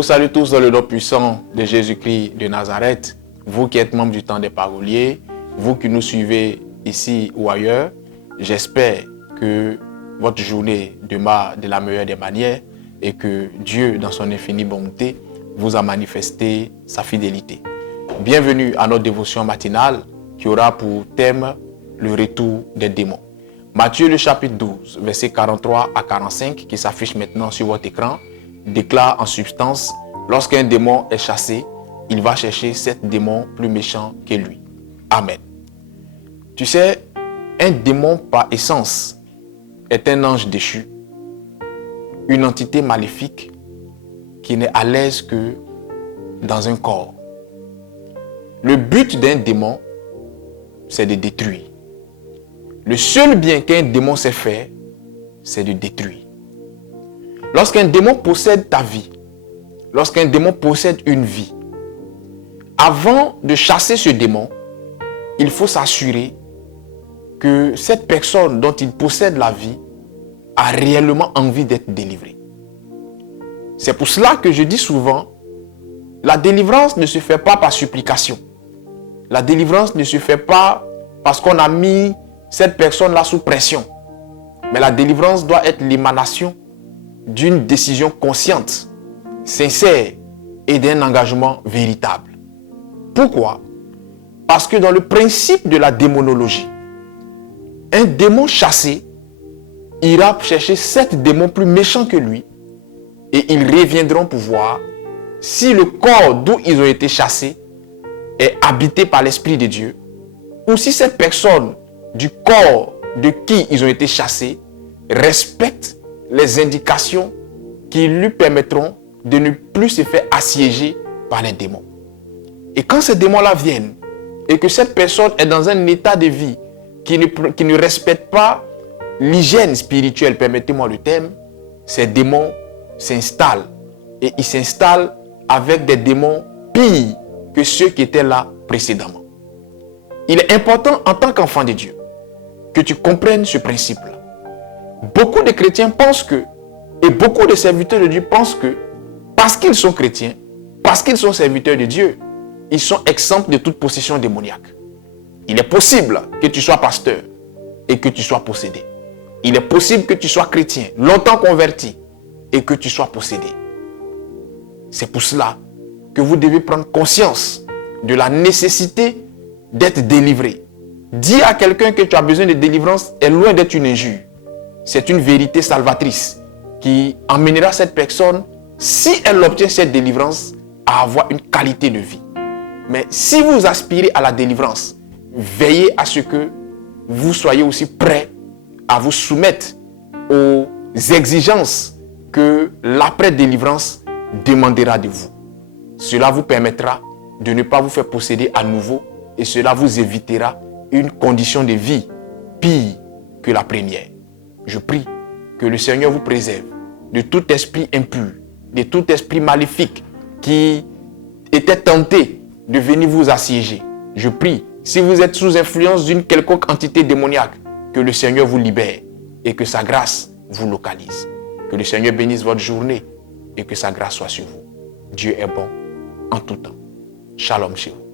vous salue tous dans le nom puissant de Jésus-Christ de Nazareth. Vous qui êtes membres du temps des paroliers, vous qui nous suivez ici ou ailleurs, j'espère que votre journée démarre de la meilleure des manières et que Dieu, dans son infinie bonté, vous a manifesté sa fidélité. Bienvenue à notre dévotion matinale qui aura pour thème le retour des démons. Matthieu le chapitre 12, versets 43 à 45, qui s'affiche maintenant sur votre écran, déclare en substance, lorsqu'un démon est chassé, il va chercher 7 démons plus méchants que lui. Amen. Tu sais, un démon par essence est un ange déchu, une entité maléfique qui n'est à l'aise que dans un corps. Le but d'un démon, c'est de détruire. Le seul bien qu'un démon sait faire, c'est de détruire. Lorsqu'un démon possède ta vie, lorsqu'un démon possède une vie, avant de chasser ce démon, il faut s'assurer que cette personne dont il possède la vie a réellement envie d'être délivrée. C'est pour cela que je dis souvent, la délivrance ne se fait pas par supplication. La délivrance ne se fait pas parce qu'on a mis cette personne-là sous pression. Mais la délivrance doit être l'émanation d'une décision consciente, sincère et d'un engagement véritable. Pourquoi? Parce que dans le principe de la démonologie, un démon chassé ira chercher 7 démons plus méchants que lui et ils reviendront pour voir si le corps d'où ils ont été chassés est habité par l'Esprit de Dieu ou si cette personne du corps de qui ils ont été chassés respecte les indications qui lui permettront de ne plus se faire assiéger par les démons. Et quand ces démons-là viennent et que cette personne est dans un état de vie qui ne respecte pas l'hygiène spirituelle, permettez-moi le terme, ces démons s'installent. Et ils s'installent avec des démons pires que ceux qui étaient là précédemment. Il est important en tant qu'enfant de Dieu que tu comprennes ce principe-là. Beaucoup de chrétiens pensent que, et beaucoup de serviteurs de Dieu pensent que, parce qu'ils sont chrétiens, parce qu'ils sont serviteurs de Dieu, ils sont exempts de toute possession démoniaque. Il est possible que tu sois pasteur et que tu sois possédé. Il est possible que tu sois chrétien, longtemps converti, et que tu sois possédé. C'est pour cela que vous devez prendre conscience de la nécessité d'être délivré. Dire à quelqu'un que tu as besoin de délivrance est loin d'être une injure. C'est une vérité salvatrice qui emmènera cette personne, si elle obtient cette délivrance, à avoir une qualité de vie. Mais si vous aspirez à la délivrance, veillez à ce que vous soyez aussi prêt à vous soumettre aux exigences que l'après-délivrance demandera de vous. Cela vous permettra de ne pas vous faire posséder à nouveau et cela vous évitera une condition de vie pire que la première. Je prie que le Seigneur vous préserve de tout esprit impur, de tout esprit maléfique qui était tenté de venir vous assiéger. Je prie, si vous êtes sous influence d'une quelconque entité démoniaque, que le Seigneur vous libère et que sa grâce vous localise. Que le Seigneur bénisse votre journée et que sa grâce soit sur vous. Dieu est bon en tout temps. Shalom chez vous.